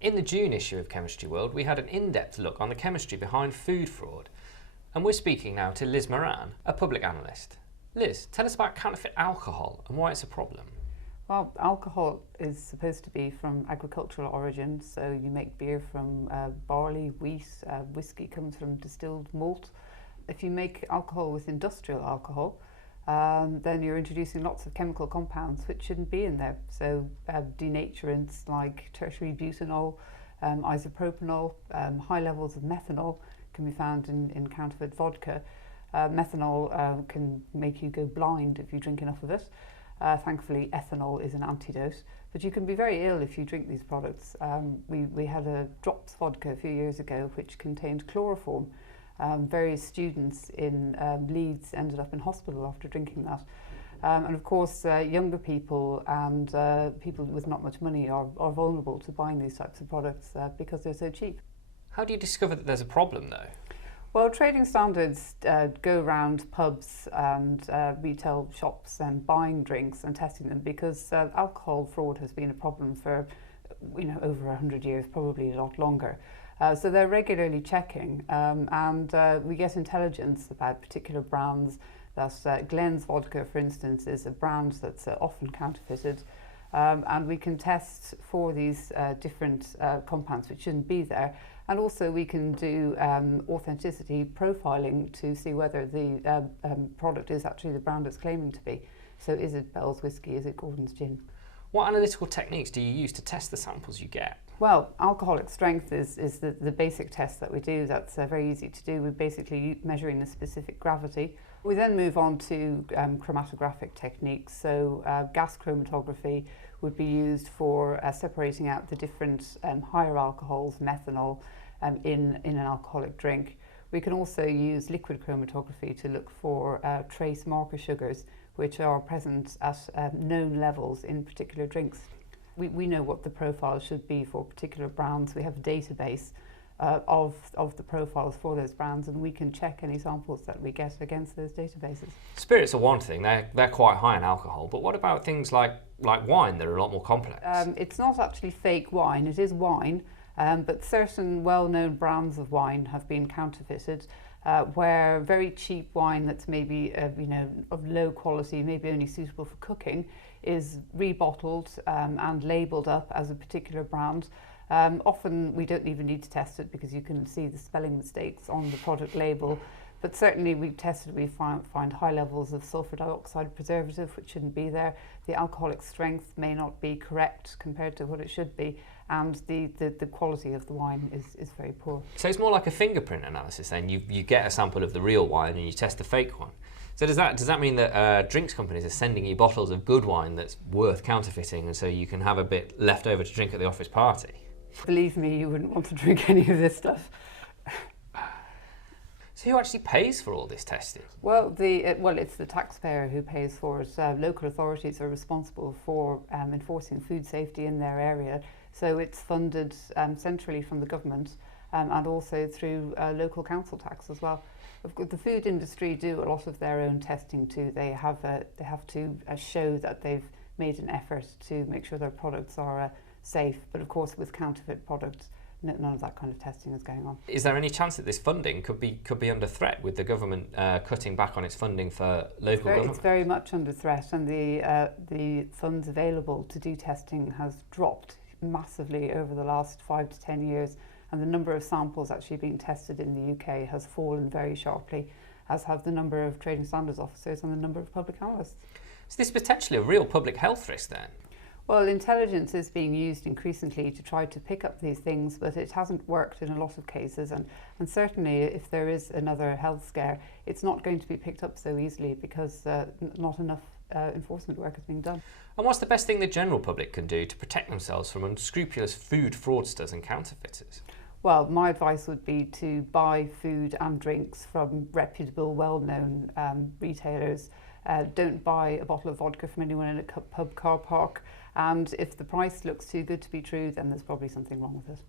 In the June issue of Chemistry World, we had an in-depth look on the chemistry behind food fraud. And we're speaking now to Liz Moran, a public analyst. Liz, tell us about counterfeit alcohol and why it's a problem. Well, alcohol is supposed to be from agricultural origin, so you make beer from barley, wheat, whiskey comes from distilled malt. If you make alcohol with industrial alcohol, then you're introducing lots of chemical compounds which shouldn't be in there. So denaturants like tertiary butanol, isopropanol, high levels of methanol can be found in counterfeit vodka. Methanol can make you go blind if you drink enough of it. Thankfully, ethanol is an antidote, but you can be very ill if you drink these products. We had a drops vodka a few years ago which contained chloroform. Various students in Leeds ended up in hospital after drinking that. And of course, younger people and people with not much money are vulnerable to buying these types of products because they're so cheap. How do you discover that there's a problem though? Well, trading standards go around pubs and retail shops and buying drinks and testing them because alcohol fraud has been a problem for over 100 years, probably a lot longer. So they're regularly checking and we get intelligence about particular brands. That Glen's vodka, for instance, is a brand that's often counterfeited. And we can test for these different compounds which shouldn't be there. And also we can do authenticity profiling to see whether the product is actually the brand it's claiming to be. So is it Bell's whiskey, is it Gordon's gin? What analytical techniques do you use to test the samples you get? Well, alcoholic strength is the basic test that we do. That's very easy to do. We're basically measuring the specific gravity. We then move on to chromatographic techniques. So gas chromatography would be used for separating out the different higher alcohols, methanol, in an alcoholic drink. We can also use liquid chromatography to look for trace marker sugars, which are present at known levels in particular drinks. We know what the profile should be for particular brands. We have a database of the profiles for those brands, and we can check any samples that we get against those databases. Spirits are one thing, they're quite high in alcohol, but what about things like wine that are a lot more complex? It's not actually fake wine, it is wine, but certain well-known brands of wine have been counterfeited, where very cheap wine that's maybe of low quality, maybe only suitable for cooking, is rebottled and labelled up as a particular brand. Often we don't even need to test it because you can see the spelling mistakes on the product label, but certainly we find high levels of sulfur dioxide preservative which shouldn't be there. The alcoholic strength may not be correct compared to what it should be, and the quality of the wine is very poor. So it's more like a fingerprint analysis then. You get a sample of the real wine and you test the fake one. So does that mean that drinks companies are sending you bottles of good wine that's worth counterfeiting, and so you can have a bit left over to drink at the office party? Believe me, you wouldn't want to drink any of this stuff. So who actually pays for all this testing? Well, it's the taxpayer who pays for it. Local authorities are responsible for enforcing food safety in their area, so it's funded centrally from the government and also through local council tax as well. Of course, the food industry do a lot of their own testing too. They have to show that they've made an effort to make sure their products are safe. But of course, with counterfeit products, none of that kind of testing is going on. Is there any chance that this funding could be under threat with the government cutting back on its funding for local government? It's very much under threat, and the funds available to do testing has dropped massively over the last 5 to 10 years. And the number of samples actually being tested in the UK has fallen very sharply, as have the number of trading standards officers and the number of public analysts. So this is potentially a real public health risk then? Well, intelligence is being used increasingly to try to pick up these things, but it hasn't worked in a lot of cases. And certainly if there is another health scare, it's not going to be picked up so easily because not enough enforcement work is being done. And what's the best thing the general public can do to protect themselves from unscrupulous food fraudsters and counterfeiters? Well, my advice would be to buy food and drinks from reputable, well-known retailers. Don't buy a bottle of vodka from anyone in a pub car park. And if the price looks too good to be true, then there's probably something wrong with it.